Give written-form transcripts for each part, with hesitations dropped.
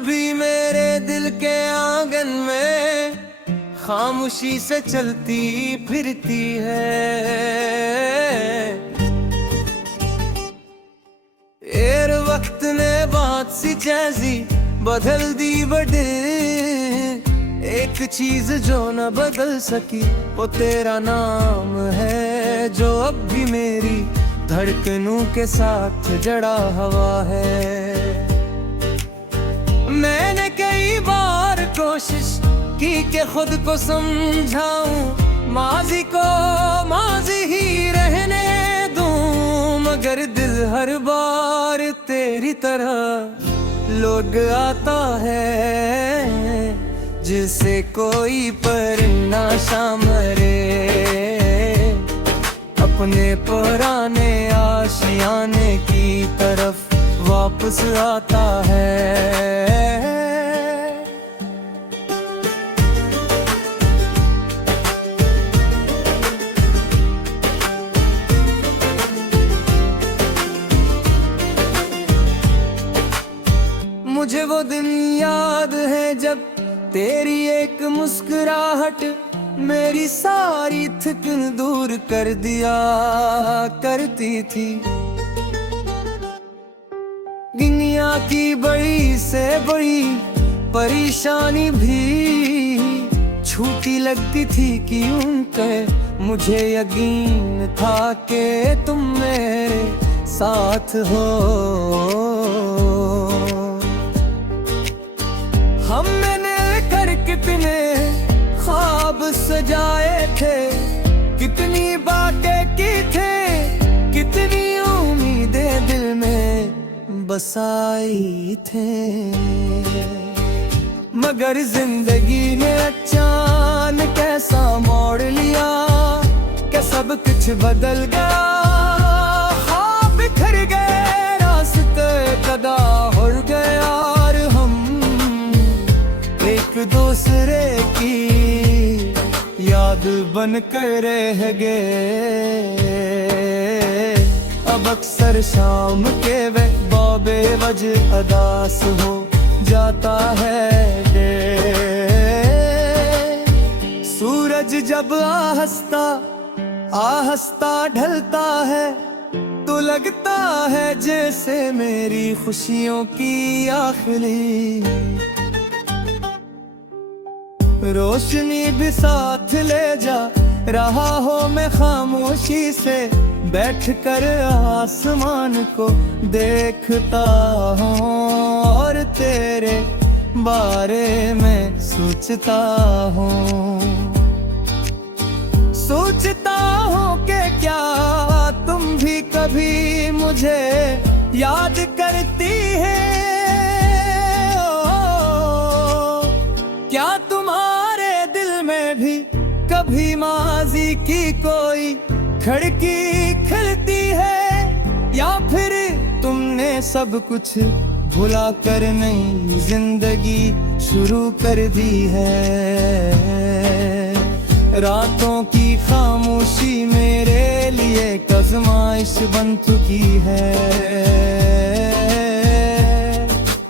भी मेरे दिल के आंगन में खामोशी से चलती फिरती है। एर वक्त ने बात सी जैसी बदल दी बड़े, एक चीज जो न बदल सकी वो तेरा नाम है, जो अब भी मेरी धड़कनों के साथ जड़ा हुआ है। मैंने कई बार कोशिश की कि खुद को समझाऊं, माजी को माजी ही रहने दूं, मगर दिल हर बार तेरी तरह लौट आता है, जिसे कोई पर नशा मरे, अपने पुराने आशियाने की तरफ वापस आता है। मुझे वो दिन याद है जब तेरी एक मुस्कुराहट मेरी सारी थकन दूर कर दिया करती थी। दुनिया की बड़ी से बड़ी परेशानी भी छूटी लगती थी कि उनके मुझे यकीन था कि तुम मेरे साथ हो। हमने मिलकर कितने ख्वाब सजाए थे, कितनी बातें की थे, कितनी उम्मीदें दिल में बसाई थे, मगर जिंदगी ने अचानक ऐसा मोड़ लिया कि सब कुछ बदल गया। ख्वाब बिखर गए, रास्ते कदा हो गए और हम एक दूसरे की याद बन कर रह गए। अब अक्सर शाम के वक्त बेवजह अदास हो जाता है। सूरज जब आहिस्ता आहिस्ता ढलता है तो लगता है जैसे मेरी खुशियों की आखिरी रोशनी भी साथ ले जा रहा हो। मैं खामोशी से बैठकर आसमान को देखता हूँ और तेरे बारे में सोचता हूँ। सोचता हूँ कि क्या तुम भी कभी मुझे याद करती है, क्या तुम्हारे दिल में भी कभी माजी की कोई खिड़की खिलती है, या फिर तुमने सब कुछ भुला कर नई जिंदगी शुरू कर दी है। रातों की खामोशी मेरे लिए एक आज़माइश बन चुकी है,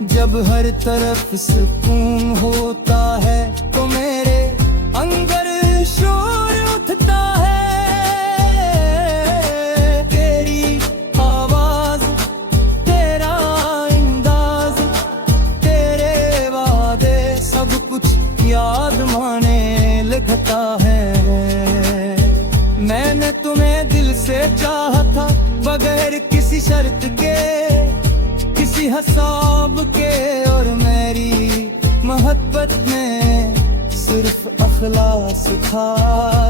जब हर तरफ सुकून होता है तो मेरे अंदर शोर उठता है। तेरी आवाज, तेरा अंदाज, तेरे वादे सब कुछ याद माने लगता है। मैंने तुम्हें दिल से चाहा था बगैर किसी शर्त के, किसी हिसाब के, और मेरी मोहब्बत में सिर्फ अखलास था,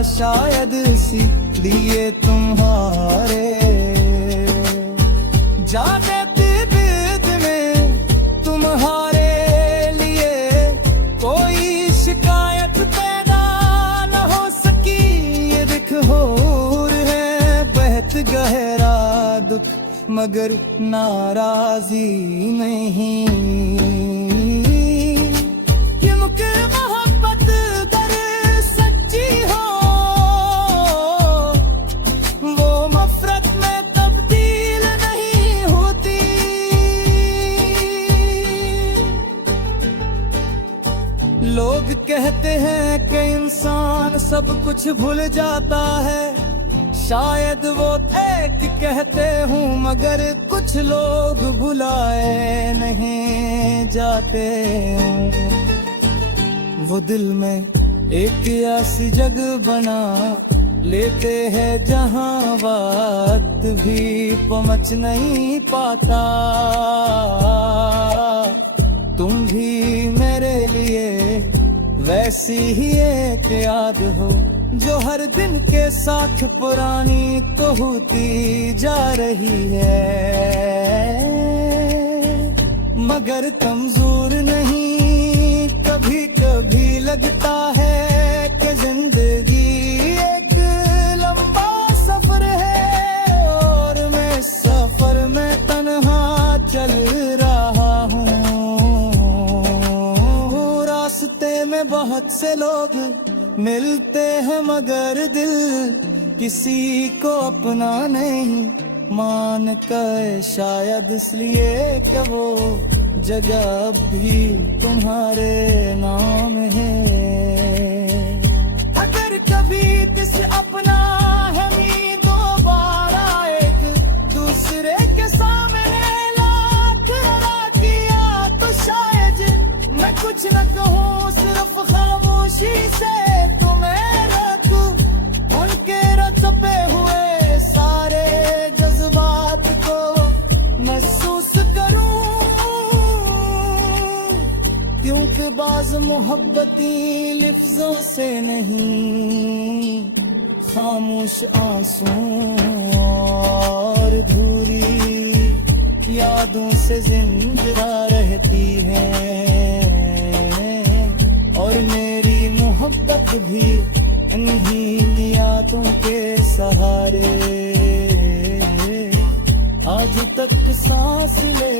शायद इसीलिए तुम्हारे जाते दिल में तुम्हारे लिए कोई शिकायत पैदा न हो सकी। ये दिख होर है बेहद गहरा दुख मगर नाराजी नहीं। ये मुझे मोहब्बत अगर सच्ची हो वो मफरत में तब्दील नहीं होती। लोग कहते हैं कि इंसान सब कुछ भूल जाता है, शायद वो एक कहते हूँ मगर कुछ लोग भुलाए नहीं जाते। वो दिल में एक ऐसी जगह बना लेते हैं जहाँ वक्त भी पहुँच नहीं पाता। तुम भी मेरे लिए वैसी ही एक याद हो जो हर दिन के साथ पुरानी तो होती जा रही है, मगर कमजोर नहीं। कभी कभी लगता है कि जिंदगी एक लंबा सफर है और मैं सफर में तन्हा चल रहा हूँ। रास्ते में बहुत से लोग मिलते हैं मगर दिल किसी को अपना नहीं मान कर, शायद इसलिए कि वो जगह अब भी तुम्हारे नाम है। अगर कभी किसी अपना हमी दोबारा एक दूसरे के सामने लाख लड़ा किया तो शायद मैं कुछ न कहूँ, सिर्फ खामोशी से तुम्हें रखूं। उनके रचपे हुए सारे जज्बात को महसूस करूं, क्योंकि बाज़ मोहब्बती लफ्जों से नहीं, खामोश आंसू और अधूरी यादों से जिंदा रहती है। और मेरी मोहब्बत भी इन्हीं यादों के सहारे आज तक सांस ले